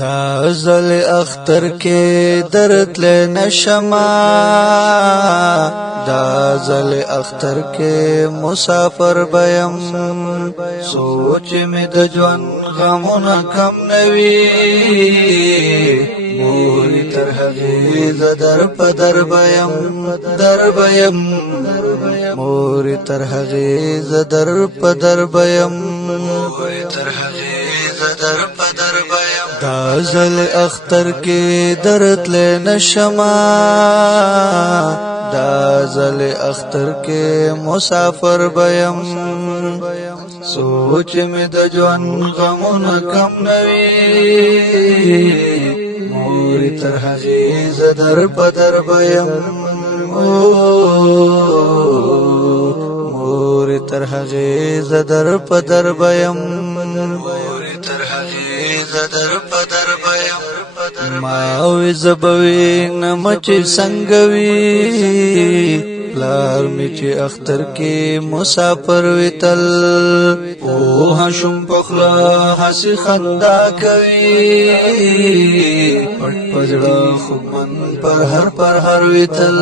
تازل اختر کے درد لے نشما دازل اختر کے مسافر بیم سوچ میں د جوان غمونه کم نوی موری تر حغیز در پدر بیم موری تر حغیز در پدر بیم دازل اختر کے درد لے نشما دازل اختر کے مسافر بیم سوچ میں د جوان غمونه کم نوی موری تر حغیز در پدر بیم موری تر حغیز در پدر بیم ماوی زبوی نمچی سنگوی پلار می چی اختر کی مسافر ویتل پوها شم پخلا حسی خندا کوي پټ پزړه خوب من پر هر ویتل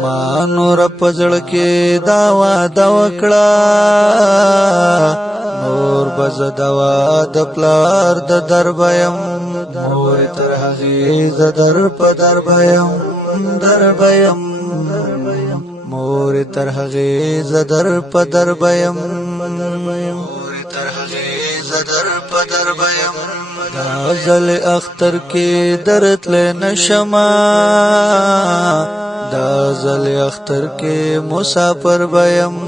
ما نور پزړه کې داوا وکړه نور بز دوا د پلار د دربیم مور تر حغیز در پدر بیم مور تر حغیز در پدر بیم دازل اختر کے درد لے نشما دازل اختر کے مسافر بیم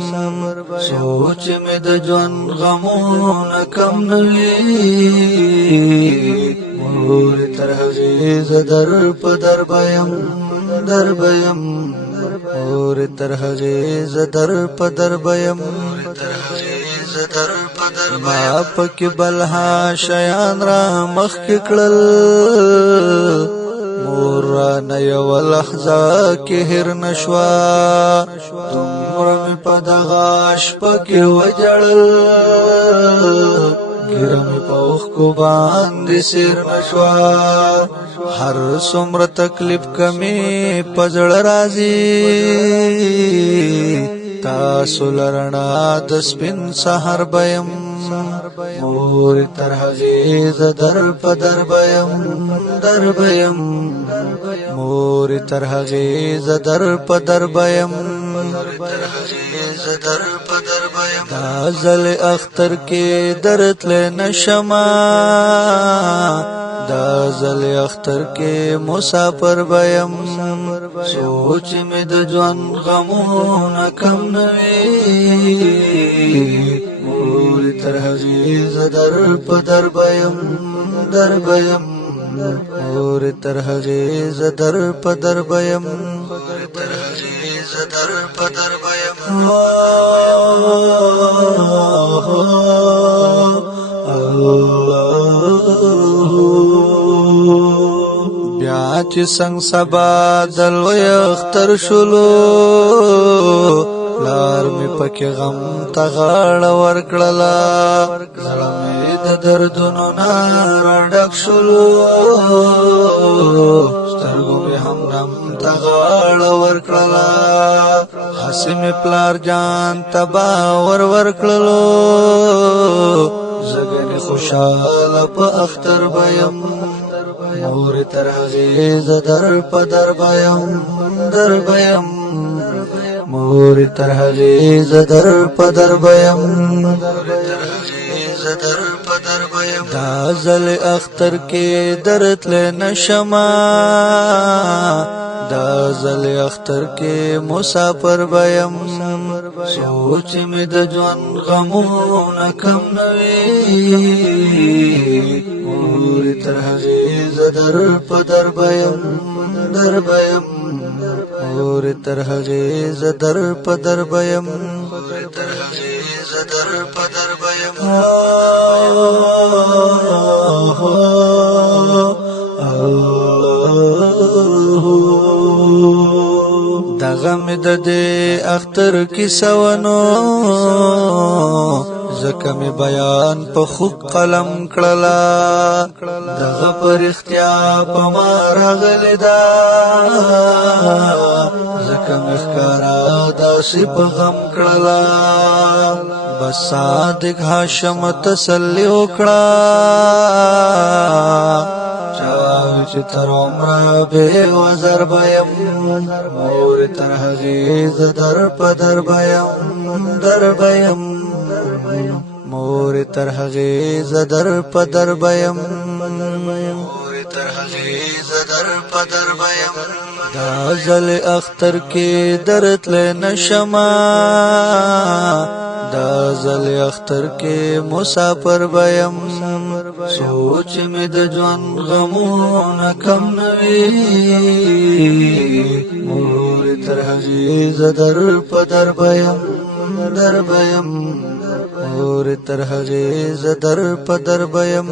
سوچ میں د جوان غمونه کم نوی مور تر حغیز در پدر بیم مور تر حغیز در پدر بیم ما پک بلها شیان را مخ کړل مور را نیو لحظه کې هر نشوا دومره می پدغاش پک وجړل ګرم پوخ کو باندې سر نشوا هر څومره تکلیف کمی پزړ راځي تاسو لرنا د سپین سحر بیم مور تر حغیز در پدر بیم مور تر حغیز در پدر بیم دازل اختر کے درد لے نشما دازل اختر کے مسافر بیم سوچ میں د جوان غمونه کم نوی مور تر حغیز در پدر بیم مور تر حغیز در پدر بیم بیا چې څنګه سبا دلوی اختر شلو لار می پکې غم تغاړه ورکړلا زړه می د دردونو نه ډک شلو سترګو می هم نم تغاړه ورکړلا حسیم پلار جان تبا ورکړلو زګنی خوشاله په اختر بیم مور تر حغیز در پدر بیم مور تر حغیز در پدر بیم دازل اختر کے درد لے نشما دازل اختر کے مسافر بیم سوچ میں د جوان غمونه کم نوی مور تر حغیز در پدر بیم مور تر حغیز در پدر بیم دغه مې د دې اختر کیسه ونو زکه می بیان په خو قلم کړلا دغه پر اختیا په ما راغلی دا زکه می ښکارا داسې په غم کړلا بس صادق هاشم تسلی وکړه چې تر عمره به وزر بیم مور تر هغې زه در په در بیم مور تر هغې زه در په در بیم دا ځل اختر کې درتلی نشمه دا ځل اختر کې مسافر بیم سوچ می د ژوند غمونه کم نوي مور تر هغې زه در په در بیم مور تر هغې زه در په در بیم